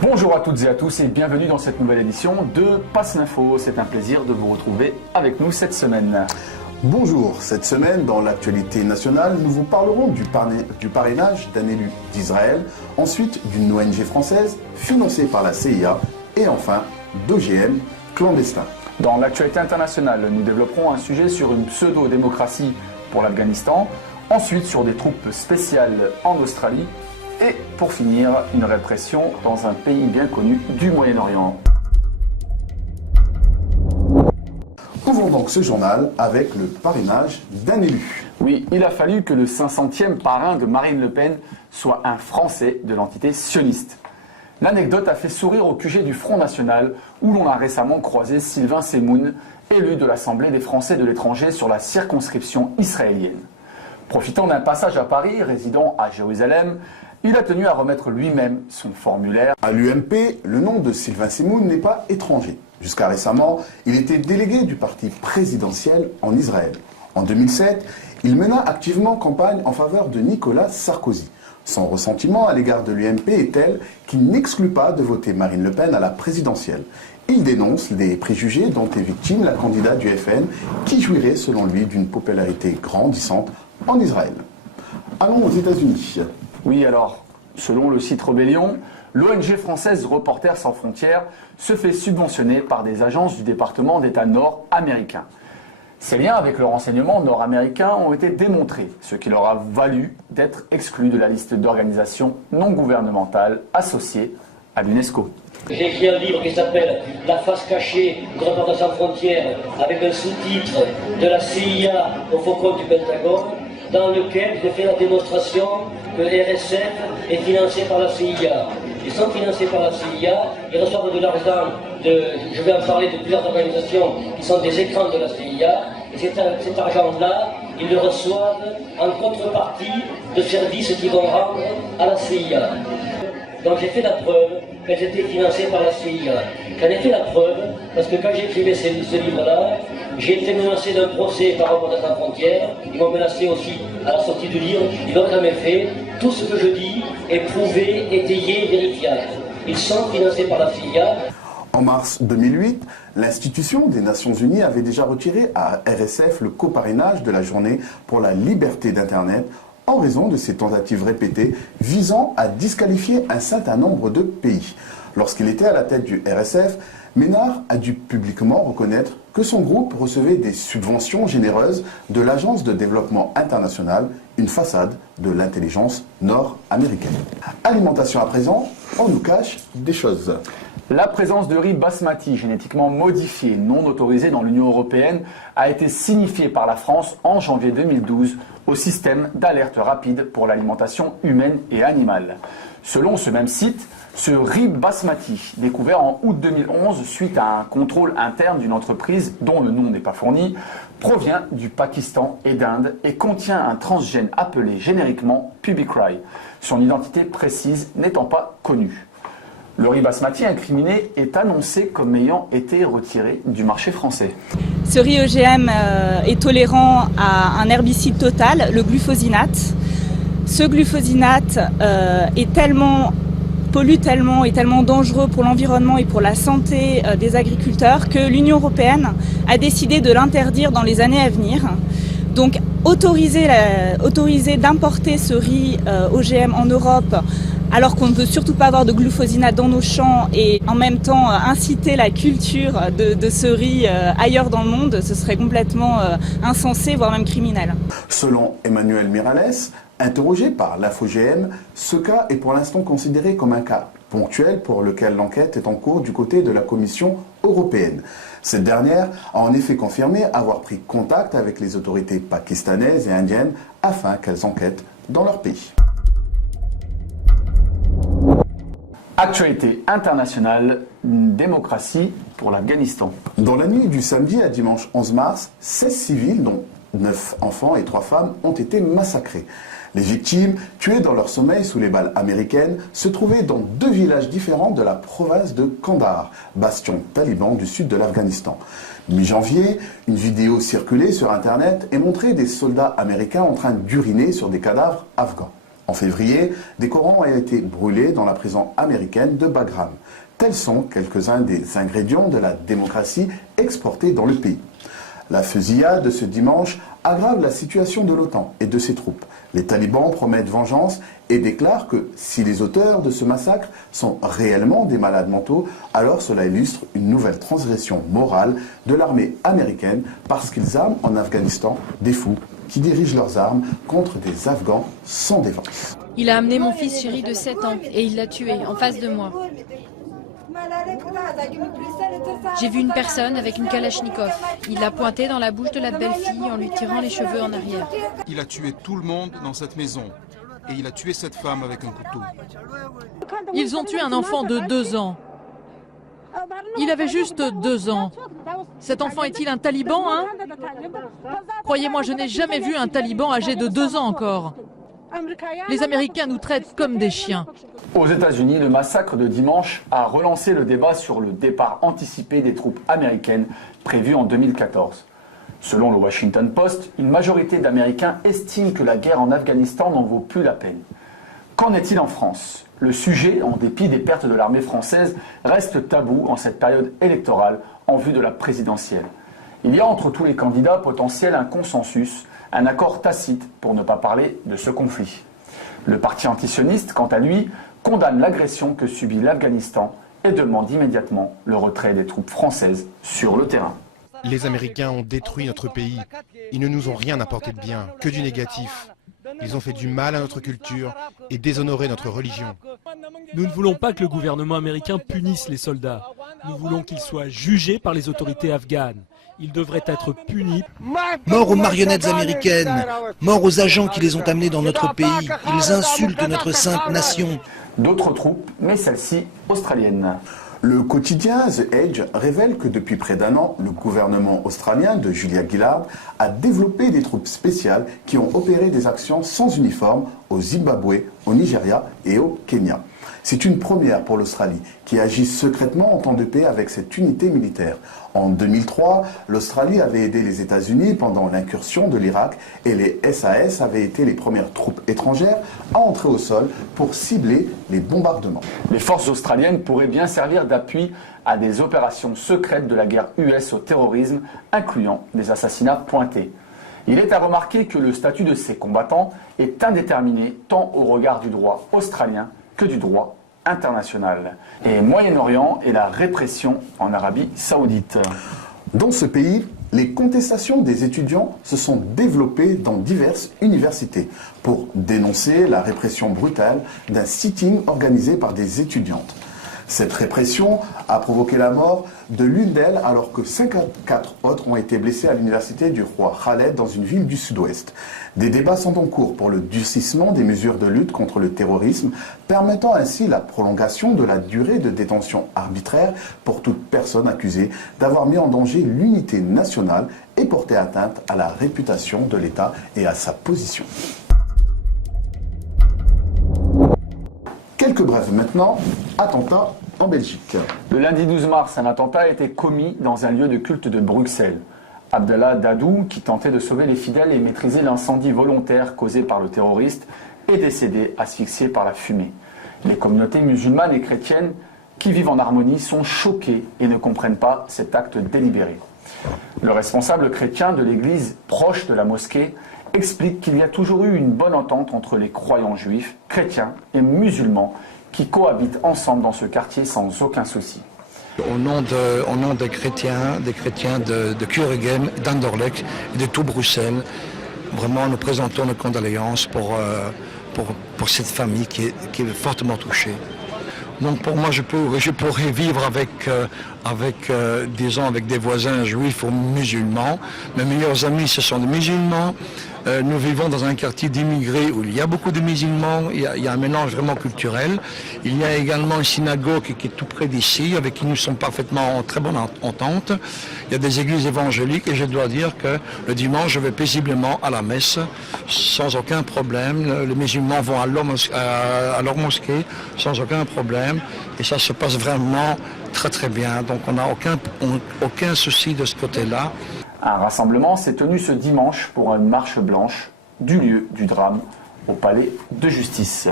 Bonjour à toutes et à tous et bienvenue dans cette nouvelle édition de Passe l'Info. C'est un plaisir de vous retrouver avec nous cette semaine. Bonjour, cette semaine dans l'actualité nationale, nous vous parlerons du parrainage d'un élu d'Israël, ensuite d'une ONG française financée par la CIA et enfin d'OGM clandestin. Dans l'actualité internationale, nous développerons un sujet sur une pseudo-démocratie pour l'Afghanistan, ensuite sur des troupes spéciales en Australie et pour finir, une répression dans un pays bien connu du Moyen-Orient. Ouvrons donc ce journal avec le parrainage d'un élu. Oui, il a fallu que le 500e parrain de Marine Le Pen soit un Français de l'entité sioniste. L'anecdote a fait sourire au QG du Front National, où l'on a récemment croisé Sylvain Semoun, élu de l'Assemblée des Français de l'étranger sur la circonscription israélienne. Profitant d'un passage à Paris, résidant à Jérusalem, il a tenu à remettre lui-même son formulaire. À l'UMP, le nom de Sylvain Semoun n'est pas étranger. Jusqu'à récemment, il était délégué du parti présidentiel en Israël. En 2007, il mena activement campagne en faveur de Nicolas Sarkozy. Son ressentiment à l'égard de l'UMP est tel qu'il n'exclut pas de voter Marine Le Pen à la présidentielle. Il dénonce les préjugés dont est victime la candidate du FN qui jouirait selon lui d'une popularité grandissante en Israël. Allons aux États-Unis. Oui, alors, selon le site Rebellion, l'ONG française Reporters sans frontières se fait subventionner par des agences du département d'État nord-américain. Ces liens avec le renseignement nord-américain ont été démontrés, ce qui leur a valu d'être exclus de la liste d'organisations non gouvernementales associées à l'UNESCO. J'ai écrit un livre qui s'appelle « La face cachée de Reporters sans frontières » avec un sous-titre de la CIA au faucon du Pentagone, dans lequel je fais la démonstration que RSF est financé par la CIA. Ils sont financés par la CIA, ils reçoivent de l'argent, je vais en parler de plusieurs organisations qui sont des écrans de la CIA, et cet argent-là, ils le reçoivent en contrepartie de services qu'ils vont rendre à la CIA. Donc j'ai fait la preuve qu'elles étaient financées par la CIA. J'en ai fait la preuve parce que quand j'écrivais ce livre-là, j'ai été menacé d'un procès par Reporters sans frontières. Ils m'ont menacé aussi à la sortie du livre. Ils l'ont jamais fait. Tout ce que je dis est prouvé, étayé, vérifiable. Ils sont financés par la CIA. En mars 2008, l'institution des Nations Unies avait déjà retiré à RSF le coparrainage de la journée pour la liberté d'Internet en raison de ses tentatives répétées visant à disqualifier un certain nombre de pays. Lorsqu'il était à la tête du RSF, Ménard a dû publiquement reconnaître que son groupe recevait des subventions généreuses de l'Agence de développement international, une façade de l'intelligence nord-américaine. Alimentation à présent, on nous cache des choses. La présence de riz basmati génétiquement modifié, non autorisé dans l'Union européenne, a été signifiée par la France en janvier 2012 au système d'alerte rapide pour l'alimentation humaine et animale. Selon ce même site, ce riz basmati, découvert en août 2011 suite à un contrôle interne d'une entreprise dont le nom n'est pas fourni, provient du Pakistan et d'Inde et contient un transgène appelé génériquement Pubicry, son identité précise n'étant pas connue. Le riz basmati incriminé est annoncé comme ayant été retiré du marché français. Ce riz OGM est tolérant à un herbicide total, le glufosinate. Ce glufosinate pollue tellement et tellement dangereux pour l'environnement et pour la santé des agriculteurs que l'Union européenne a décidé de l'interdire dans les années à venir. Donc autoriser d'importer ce riz OGM en Europe alors qu'on ne veut surtout pas avoir de glufosinate dans nos champs et en même temps inciter la culture de ce riz ailleurs dans le monde, ce serait complètement insensé, voire même criminel. Selon Emmanuel Miralles, interrogé par l'InfoGM, ce cas est pour l'instant considéré comme un cas ponctuel pour lequel l'enquête est en cours du côté de la Commission européenne. Cette dernière a en effet confirmé avoir pris contact avec les autorités pakistanaises et indiennes afin qu'elles enquêtent dans leur pays. Actualité internationale, une démocratie pour l'Afghanistan. Dans la nuit du samedi à dimanche 11 mars, 16 civils, dont 9 enfants et 3 femmes, ont été massacrés. Les victimes, tuées dans leur sommeil sous les balles américaines, se trouvaient dans 2 villages différents de la province de Kandahar, bastion taliban du sud de l'Afghanistan. Mi-janvier, une vidéo circulait sur Internet et montrait des soldats américains en train d'uriner sur des cadavres afghans. En février, des Corans ont été brûlés dans la prison américaine de Bagram. Tels sont quelques-uns des ingrédients de la démocratie exportés dans le pays. La fusillade de ce dimanche aggrave la situation de l'OTAN et de ses troupes. Les talibans promettent vengeance et déclarent que si les auteurs de ce massacre sont réellement des malades mentaux, alors cela illustre une nouvelle transgression morale de l'armée américaine parce qu'ils arment en Afghanistan des fous qui dirigent leurs armes contre des Afghans sans défense. Il a amené mon fils chéri de 7 ans et il l'a tué en face de moi. J'ai vu une personne avec une kalachnikov. Il l'a pointée dans la bouche de la belle-fille en lui tirant les cheveux en arrière. Il a tué tout le monde dans cette maison et il a tué cette femme avec un couteau. Ils ont tué un enfant de 2 ans. Il avait juste 2 ans. Cet enfant est-il un taliban, hein? Croyez-moi, je n'ai jamais vu un taliban âgé de 2 ans encore. Les Américains nous traitent comme des chiens. Aux États-Unis, le massacre de dimanche a relancé le débat sur le départ anticipé des troupes américaines prévu en 2014. Selon le Washington Post, une majorité d'Américains estiment que la guerre en Afghanistan n'en vaut plus la peine. Qu'en est-il en France? Le sujet, en dépit des pertes de l'armée française, reste tabou en cette période électorale en vue de la présidentielle. Il y a entre tous les candidats potentiels un consensus, un accord tacite pour ne pas parler de ce conflit. Le parti antisioniste, quant à lui, condamne l'agression que subit l'Afghanistan et demande immédiatement le retrait des troupes françaises sur le terrain. Les Américains ont détruit notre pays. Ils ne nous ont rien apporté de bien, que du négatif. Ils ont fait du mal à notre culture et déshonoré notre religion. Nous ne voulons pas que le gouvernement américain punisse les soldats. Nous voulons qu'ils soient jugés par les autorités afghanes. Ils devraient être punis. Mort aux marionnettes américaines, mort aux agents qui les ont amenés dans notre pays. Ils insultent notre sainte nation. D'autres troupes, mais celle-ci australienne. Le quotidien The Age révèle que depuis près d'1 an, le gouvernement australien de Julia Gillard a développé des troupes spéciales qui ont opéré des actions sans uniforme au Zimbabwe, au Nigeria et au Kenya. C'est une première pour l'Australie, qui agit secrètement en temps de paix avec cette unité militaire. En 2003, l'Australie avait aidé les États-Unis pendant l'incursion de l'Irak et les SAS avaient été les premières troupes étrangères à entrer au sol pour cibler les bombardements. Les forces australiennes pourraient bien servir d'appui à des opérations secrètes de la guerre US au terrorisme, incluant des assassinats pointés. Il est à remarquer que le statut de ces combattants est indéterminé tant au regard du droit australien que du droit international. Et Moyen-Orient et la répression en Arabie Saoudite. Dans ce pays, les contestations des étudiants se sont développées dans diverses universités pour dénoncer la répression brutale d'un sitting organisé par des étudiantes. Cette répression a provoqué la mort de l'une d'elles alors que 54 autres ont été blessés à l'université du roi Khaled dans une ville du sud-ouest. Des débats sont en cours pour le durcissement des mesures de lutte contre le terrorisme, permettant ainsi la prolongation de la durée de détention arbitraire pour toute personne accusée d'avoir mis en danger l'unité nationale et porté atteinte à la réputation de l'État et à sa position. Quelques brèves maintenant, attentat en Belgique. Le lundi 12 mars, un attentat a été commis dans un lieu de culte de Bruxelles. Abdallah Dadou, qui tentait de sauver les fidèles et maîtriser l'incendie volontaire causé par le terroriste, est décédé asphyxié par la fumée. Les communautés musulmanes et chrétiennes qui vivent en harmonie sont choquées et ne comprennent pas cet acte délibéré. Le responsable chrétien de l'église proche de la mosquée explique qu'il y a toujours eu une bonne entente entre les croyants juifs, chrétiens et musulmans qui cohabitent ensemble dans ce quartier sans aucun souci. Au nom des chrétiens de Kuregem, d'Anderlecht et de tout Bruxelles, vraiment nous présentons nos condoléances pour cette famille qui est fortement touchée. Donc pour moi, je pourrais vivre avec des voisins juifs ou musulmans. Mes meilleurs amis, ce sont des musulmans. Nous vivons dans un quartier d'immigrés où il y a beaucoup de musulmans, il y a un mélange vraiment culturel. Il y a également une synagogue qui est tout près d'ici, avec qui nous sommes parfaitement en très bonne entente. Il y a des églises évangéliques et je dois dire que le dimanche, je vais paisiblement à la messe sans aucun problème. Les musulmans vont à leur mosquée sans aucun problème et ça se passe vraiment très très bien. Donc on n'a aucun souci de ce côté-là. Un rassemblement s'est tenu ce dimanche pour une marche blanche du lieu du drame au palais de justice.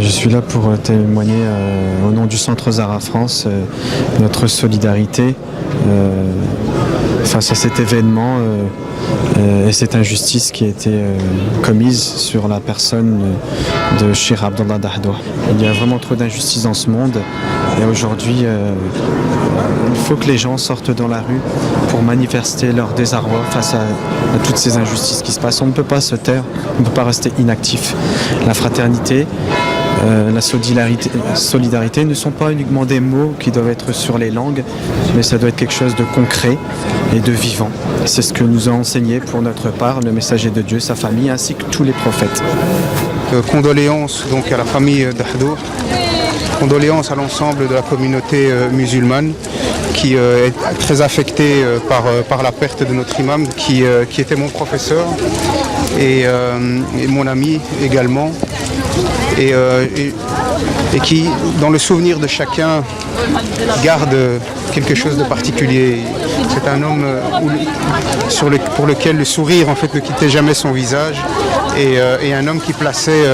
Je suis là pour témoigner au nom du Centre Zahra France notre solidarité face à cet événement et cette injustice qui a été commise sur la personne de Cheikh Abdallah Dahdour. Il y a vraiment trop d'injustice dans ce monde et aujourd'hui il faut que les gens sortent dans la rue pour manifester leur désarroi face à toutes ces injustices qui se passent. On ne peut pas se taire, on ne peut pas rester inactif. La fraternité, la solidarité ne sont pas uniquement des mots qui doivent être sur les langues, mais ça doit être quelque chose de concret et de vivant. C'est ce que nous a enseigné pour notre part le messager de Dieu, sa famille ainsi que tous les prophètes. Condoléances donc à la famille Dahdour, condoléances à l'ensemble de la communauté musulmane qui est très affectée par la perte de notre imam qui était mon professeur et mon ami également. Et qui, dans le souvenir de chacun, garde quelque chose de particulier. C'est un homme pour lequel le sourire en fait ne quittait jamais son visage et un homme qui plaçait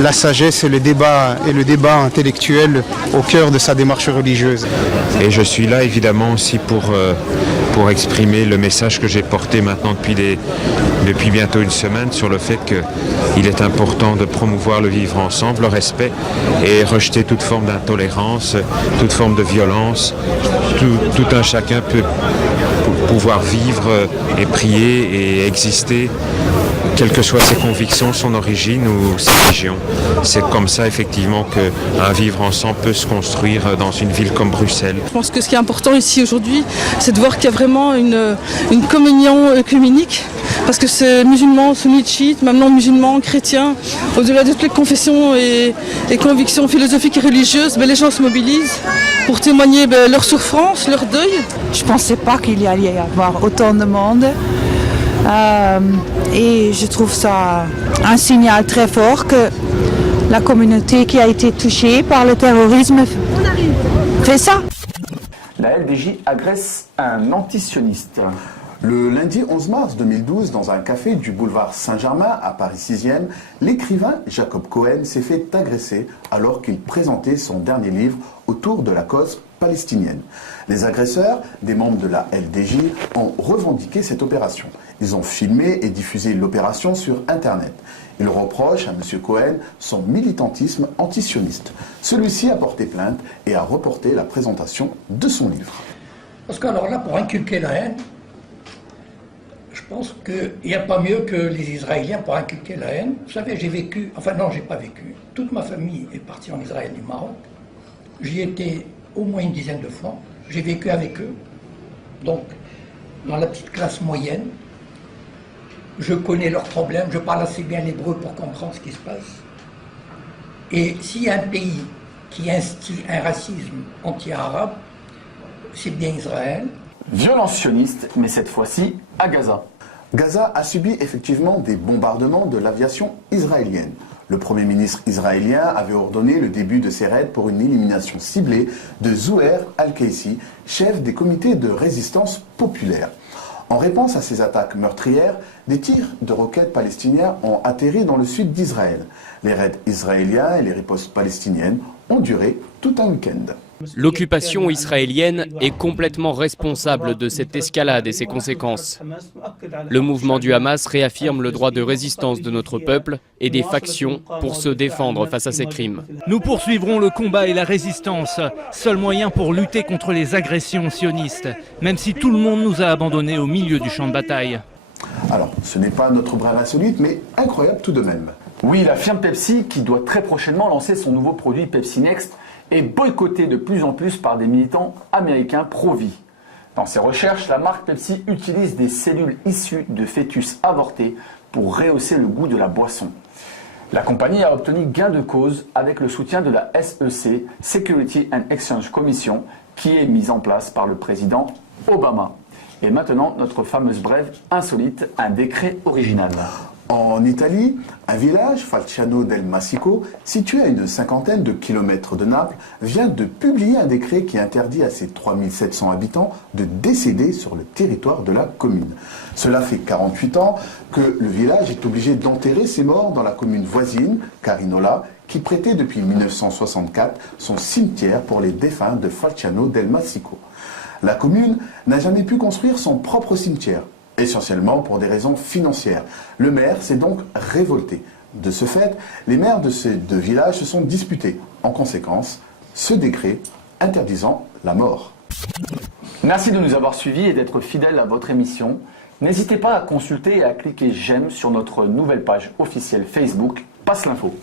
la sagesse et le débat intellectuel au cœur de sa démarche religieuse. Et je suis là évidemment aussi pour exprimer le message que j'ai porté maintenant depuis bientôt une semaine sur le fait qu'il est important de promouvoir le vivre ensemble, le respect et rejeter toute forme d'intolérance, toute forme de violence. Tout un chacun peut pouvoir vivre et prier et exister, quelles que soient ses convictions, son origine ou sa religion. C'est comme ça effectivement qu'un vivre ensemble peut se construire dans une ville comme Bruxelles. Je pense que ce qui est important ici aujourd'hui, c'est de voir qu'il y a vraiment une communion œcuménique, parce que c'est musulmans, sunnites, chiites, maintenant musulmans, chrétiens, au-delà de toutes les confessions et convictions philosophiques et religieuses, les gens se mobilisent pour témoigner leur souffrance, leur deuil. Je ne pensais pas qu'il y allait y avoir autant de monde. Et je trouve ça un signal très fort que la communauté qui a été touchée par le terrorisme fait ça. La LDJ agresse un antisioniste. Le lundi 11 mars 2012, dans un café du boulevard Saint-Germain à Paris 6e, l'écrivain Jacob Cohen s'est fait agresser alors qu'il présentait son dernier livre autour de la cause palestinienne. Les agresseurs, des membres de la LDJ, ont revendiqué cette opération. Ils ont filmé et diffusé l'opération sur Internet. Ils reprochent à M. Cohen son militantisme antisioniste. Celui-ci a porté plainte et a reporté la présentation de son livre. Parce que alors là, pour inculquer la haine, je pense qu'il n'y a pas mieux que les Israéliens pour inculquer la haine. Vous savez, j'ai vécu, enfin non, j'ai pas vécu. Toute ma famille est partie en Israël du Maroc. J'y étais au moins une dizaine de fois. J'ai vécu avec eux. Donc, dans la petite classe moyenne, je connais leurs problèmes, je parle assez bien l'hébreu pour comprendre ce qui se passe. Et s'il y a un pays qui instille un racisme anti-arabe, c'est bien Israël. Violence sioniste, mais cette fois-ci à Gaza. Gaza a subi effectivement des bombardements de l'aviation israélienne. Le Premier ministre israélien avait ordonné le début de ces raids pour une élimination ciblée de Zouher al-Kaissi, chef des comités de résistance populaire. En réponse à ces attaques meurtrières, des tirs de roquettes palestiniens ont atterri dans le sud d'Israël. Les raids israéliens et les ripostes palestiniennes ont duré tout un week-end. L'occupation israélienne est complètement responsable de cette escalade et ses conséquences. Le mouvement du Hamas réaffirme le droit de résistance de notre peuple et des factions pour se défendre face à ces crimes. Nous poursuivrons le combat et la résistance, seul moyen pour lutter contre les agressions sionistes, même si tout le monde nous a abandonnés au milieu du champ de bataille. Alors, ce n'est pas notre brève insolite, mais incroyable tout de même. Oui, la firme Pepsi, qui doit très prochainement lancer son nouveau produit Pepsi Next, est boycottée de plus en plus par des militants américains pro-vie. Dans ses recherches, la marque Pepsi utilise des cellules issues de fœtus avortés pour rehausser le goût de la boisson. La compagnie a obtenu gain de cause avec le soutien de la SEC, Security and Exchange Commission, qui est mise en place par le président Obama. Et maintenant, notre fameuse brève insolite, un décret original. En Italie, un village, Falciano del Massico, situé à une cinquantaine de kilomètres de Naples, vient de publier un décret qui interdit à ses 3700 habitants de décéder sur le territoire de la commune. Cela fait 48 ans que le village est obligé d'enterrer ses morts dans la commune voisine, Carinola, qui prêtait depuis 1964 son cimetière pour les défunts de Falciano del Massico. La commune n'a jamais pu construire son propre cimetière, essentiellement pour des raisons financières. Le maire s'est donc révolté. De ce fait, les maires de ces deux villages se sont disputés. En conséquence, ce décret interdisant la mort. Merci de nous avoir suivis et d'être fidèles à votre émission. N'hésitez pas à consulter et à cliquer j'aime sur notre nouvelle page officielle Facebook, Passe l'Info.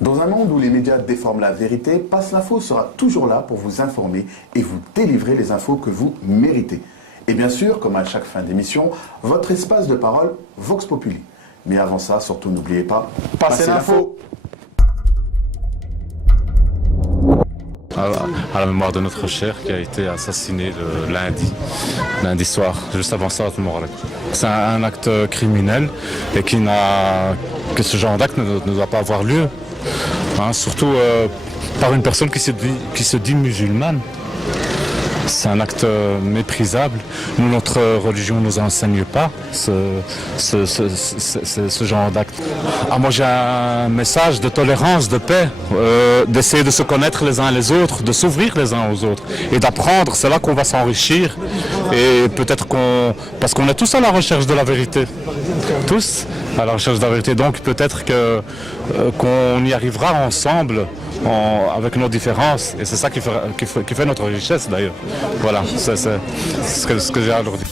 Dans un monde où les médias déforment la vérité, Passe l'Info sera toujours là pour vous informer et vous délivrer les infos que vous méritez. Et bien sûr, comme à chaque fin d'émission, votre espace de parole Vox Populi. Mais avant ça, surtout n'oubliez pas, passez l'info. À la mémoire de notre cher qui a été assassiné lundi soir, juste avant ça, c'est un acte criminel et que ce genre d'acte ne doit pas avoir lieu. Hein, surtout par une personne qui se dit musulmane. C'est un acte méprisable. Nous, notre religion ne nous enseigne pas ce genre d'acte. Moi, j'ai un message de tolérance, de paix, d'essayer de se connaître les uns les autres, de s'ouvrir les uns aux autres et d'apprendre. C'est là qu'on va s'enrichir. Et peut-être parce qu'on est tous à la recherche de la vérité. Tous à la recherche de la vérité. Donc peut-être qu'on y arrivera ensemble. Avec nos différences, et c'est ça qui fait notre richesse d'ailleurs. Voilà, c'est ce que j'ai à leur dire.